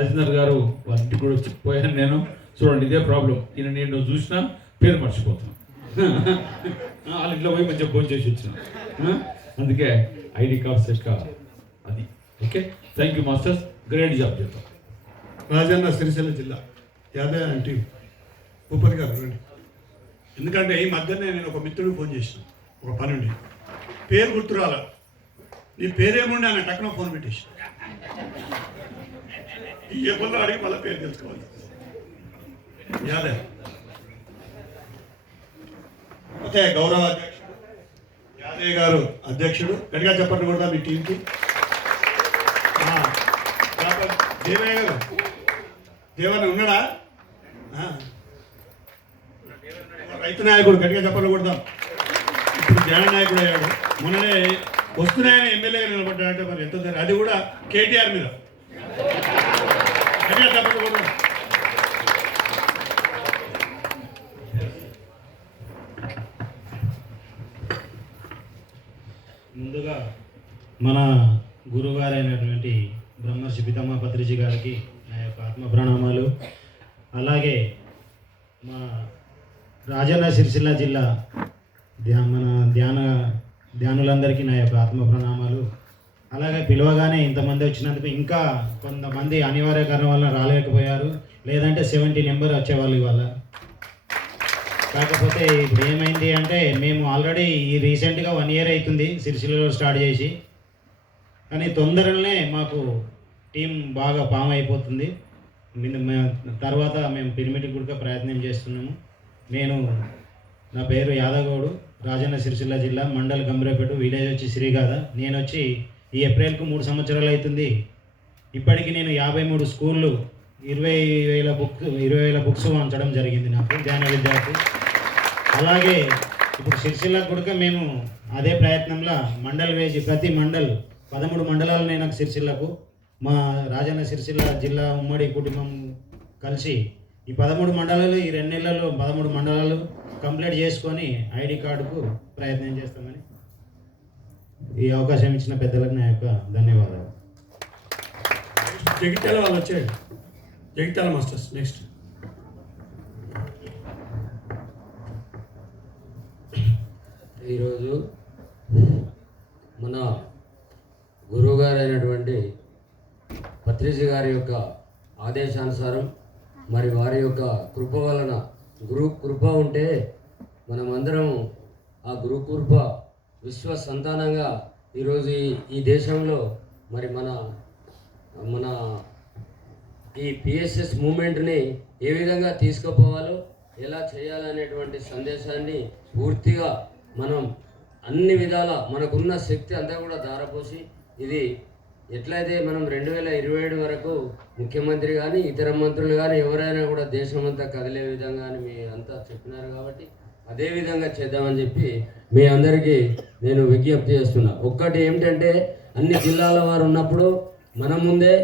రాజేందర్ గారు వాళ్ళ ఇంటికి కూడా పోయాను నేను. చూడండి ఇదే ప్రాబ్లం, ఈయన నేను చూసినా పేరు మర్చిపోతాను. వాళ్ళ ఇంట్లో పోయి మంచిగా ఫోన్ చేసి వచ్చిన, అందుకే ఐడి కార్డ్ సెట్ అది. Okay, thank you masters, great job చేద్దాం. రాజన్న సిరిసిల్ల జిల్లా యాదవ్ అంటే భూపతి గారు రండి. ఎందుకంటే ఈ మధ్యనే నేను ఒక మిత్రుడికి ఫోన్ చేసిన, ఒక పని ఉండి పేరు గుర్తురాల, నీ పేరేముండి ఆయన టక్కున ఫోన్ పెట్టేసి ఈ ఎప్పుడు అడిగి మళ్ళీ పేరు తెలుసుకోవాలి. యాదవ్ ఓకే, గౌరవ అధ్యక్షుడు యాదవ్ గారు అధ్యక్షుడు, గట్టిగా చెప్పండి కూడా మీ టీంకి. దేవయ్య గారు, దేవన్న ఉన్నాడా? రైతు నాయకుడు, గట్టిగా చెప్పండి కొడదాం. ఇప్పుడు జ్ఞాన నాయకుడు అయ్యాడు. మొన్ననే వస్తున్నాయని ఎమ్మెల్యేగా నిలబడ్డాడంటే మరి ఎంత, అది కూడా కేటీఆర్ మీద. గట్టిగా చెప్పండి కొడదాం. ముందుగా మన గురుగారైనటువంటి బ్రహ్మర్షి పితామహ పత్రిజీ గారికి నా యొక్క ఆత్మ ప్రణామాలు. అలాగే మా రాజన్న సిరిసిల్ల జిల్లా మన ధ్యానులందరికీ నా యొక్క ఆత్మ ప్రణామాలు. అలాగే పిలవగానే ఇంతమంది వచ్చినందుకు, ఇంకా కొంతమంది అనివార్య కారణం వల్ల రాలేకపోయారు, లేదంటే 70 నెంబర్ వచ్చేవాళ్ళు ఇవాళ. కాకపోతే ఇప్పుడు ఏమైంది అంటే, మేము ఆల్రెడీ రీసెంట్గా 1 ఇయర్ అవుతుంది సిరిసిల్లలో స్టార్ట్ చేసి, కానీ తొందరలోనే మాకు టీం బాగా ఫామ్ అయిపోతుంది. తర్వాత మేము పిరమిడ్కి కూడా ప్రయత్నం చేస్తున్నాము. నా పేరు యాదగౌడు, రాజన్న సిరిసిల్ల జిల్లా, మండల్ గంభీరపేట, విలేజ్ వచ్చి శ్రీగాథ. నేను వచ్చి ఈ ఏప్రిల్కు 3 సంవత్సరాలు అవుతుంది. ఇప్పటికి నేను 53 స్కూళ్ళు, 20,000 బుక్స్ వంచడం జరిగింది నాకు ధ్యాన విద్యార్థి. అలాగే ఇప్పుడు సిరిసిల్ల కూడా మేము అదే ప్రయత్నంలో మండల్ వేసి ప్రతి మండల్ 13 మండలాలు నేను నాకు సిరిసిల్లకు, మా రాజన్న సిరిసిల్ల జిల్లా ఉమ్మడి కుటుంబం కలిసి ఈ 13 మండలాలు, ఈ 2 నెలల్లో 13 మండలాలు కంప్లీట్ చేసుకొని ఐడి కార్డుకు ప్రయత్నం చేస్తామని ఈ అవకాశం ఇచ్చిన పెద్దలకు నా యొక్క ధన్యవాదాలు. జగిత్యాల వాళ్ళు వచ్చాడు, జగిత్యాల మాస్టర్స్ నెక్స్ట్. ఈరోజు మన గురువుగారు అయినటువంటి పత్రిజీ గారి యొక్క ఆదేశానుసారం, మరి వారి యొక్క కృప వలన, గురు కృప ఉంటే మనమందరం ఆ గురు కృప విశ్వ సంతానంగా ఈరోజు ఈ దేశంలో మరి మన ఈ పిఎస్ఎస్ మూమెంట్ని ఏ విధంగా తీసుకుపోవాలో, ఎలా చేయాలనేటువంటి సందేశాన్ని పూర్తిగా మనం అన్ని విధాల మనకున్న శక్తి అంతా కూడా ధారపోసి, ఇది ఎట్లయితే మనం 2027 వరకు ముఖ్యమంత్రి కానీ ఇతర మంత్రులు కానీ ఎవరైనా కూడా దేశమంతా కదిలే విధంగా అని మీ అంతా చెప్పినారు. కాబట్టి అదే విధంగా చేద్దామని చెప్పి మీ అందరికీ నేను విజ్ఞప్తి చేస్తున్నా. ఒక్కటి ఏమిటంటే, అన్ని జిల్లాల వారు ఉన్నప్పుడు మన ముందే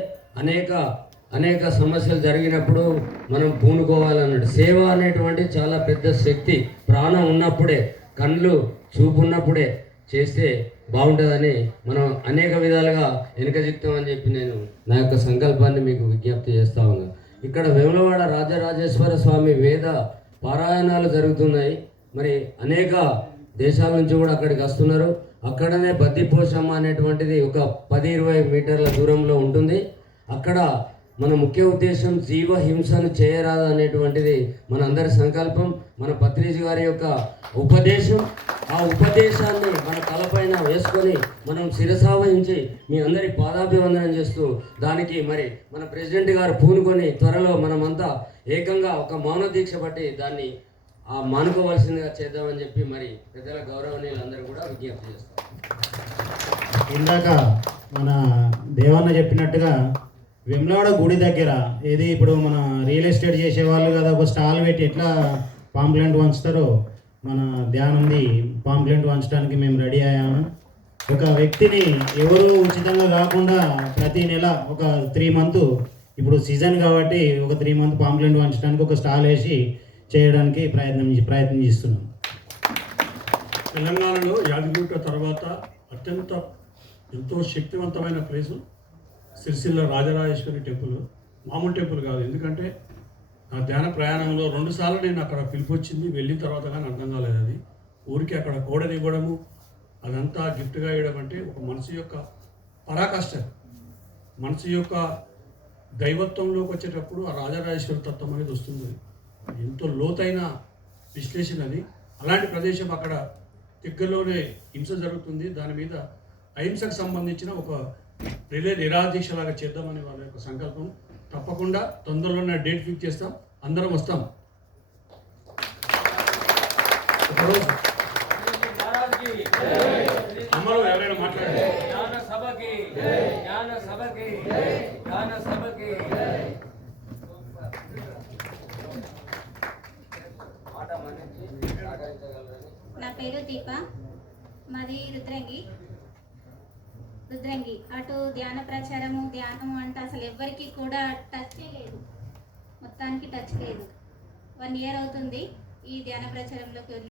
అనేక సమస్యలు జరిగినప్పుడు మనం పూనుకోవాలన్నాడు. సేవ అనేటువంటి చాలా పెద్ద శక్తి. ప్రాణం ఉన్నప్పుడే, కళ్ళు చూపు ఉన్నప్పుడే చేస్తే బాగుంటుందని మనం అనేక విధాలుగా వెనుకజిక్తామని చెప్పి నేను నా యొక్క సంకల్పాన్ని మీకు విజ్ఞప్తి చేస్తా ఉన్నాను. ఇక్కడ వేములవాడ రాజరాజేశ్వర స్వామి వేద పారాయణాలు జరుగుతున్నాయి. మరి అనేక దేశాల నుంచి కూడా అక్కడికి వస్తున్నారు. అక్కడనే బద్దిపోషమ్మ అనేటువంటిది ఒక 10-20 మీటర్ల దూరంలో ఉంటుంది. అక్కడ మన ముఖ్య ఉద్దేశం జీవ హింసను చేయరాదు అనేటువంటిది మన అందరి సంకల్పం. మన పత్రిజీ గారి యొక్క ఉపదేశం, ఆ ఉపదేశాన్ని మన తలపైన వేసుకొని మనం శిరసావహించి మీ అందరి పాదాభివందనం చేస్తూ, దానికి మరి మన ప్రెసిడెంట్ గారు పూనుకొని త్వరలో మనమంతా ఏకంగా ఒక మౌన దీక్ష పట్టి దాన్ని మానుకోవాల్సిందిగా చేద్దామని చెప్పి మరి పెద్దల గౌరవనీయులందరూ కూడా విజ్ఞప్తి చేస్తారు. ఇందాక మన దేవన్న చెప్పినట్టుగా వెమ్లాడ గుడి దగ్గర ఏది ఇప్పుడు మన రియల్ ఎస్టేట్ చేసేవాళ్ళు కదా, ఒక స్టాల్ పెట్టి ఎట్లా పాంప్లెంట్ వంచుతారో మన ధ్యానంది పాంప్లెంట్ వంచడానికి మేము రెడీ అయ్యాము. ఒక వ్యక్తిని ఎవరు ఉచితంగా కాకుండా ప్రతి నెల ఒక 3 మంత్, ఇప్పుడు సీజన్ కాబట్టి ఒక 3 మంత్ పాంప్లెంట్ వంచడానికి ఒక స్టాల్ వేసి చేయడానికి ప్రయత్నం చేస్తున్నాం. తెలంగాణలో యాదగిరిగుట్ట తర్వాత ఎంతో శక్తివంతమైన ప్లేసు సిరిసిల్ల రాజరాజేశ్వరి టెంపుల్. మామూలు టెంపుల్ కాదు. ఎందుకంటే నా ధ్యాన ప్రయాణంలో 2 సార్లు నేను అక్కడ పిలుపు వచ్చింది, వెళ్ళిన తర్వాత కానీ అర్థం కాలేదు. అది ఊరికి అక్కడ కోడని ఇవ్వడము, అదంతా గిఫ్ట్గా ఇవ్వడం అంటే ఒక మనిషి యొక్క పరాకాష్ట. మనిషి యొక్క దైవత్వంలోకి వచ్చేటప్పుడు ఆ రాజరాజేశ్వర తత్వం అనేది వస్తుంది. ఎంతో లోతైన విశ్లేషణ అది. అలాంటి ప్రదేశం అక్కడ దగ్గరలోనే హింస జరుగుతుంది. దాని మీద అహింసకు సంబంధించిన ఒక రిలే నిరాదీక్షలాగా చేద్దామని వాళ్ళ యొక్క సంకల్పం. తప్పకుండా తొందరలోనే డేట్ ఫిక్స్ చేస్తాం, అందరం వస్తాం. ఒకరోజు అమ్మలు ఎవరైనా మాట్లాడారు? నా పేరు దీప, మాది రుద్రంగి. అటు ధ్యాన ప్రచారము ధ్యానము అంటే అసలు ఎవ్వరికి కూడా టచ్ లేదు, మొత్తానికి టచ్ లేదు. 1 year అవుతుంది ఈ ధ్యాన ప్రచారంలోకి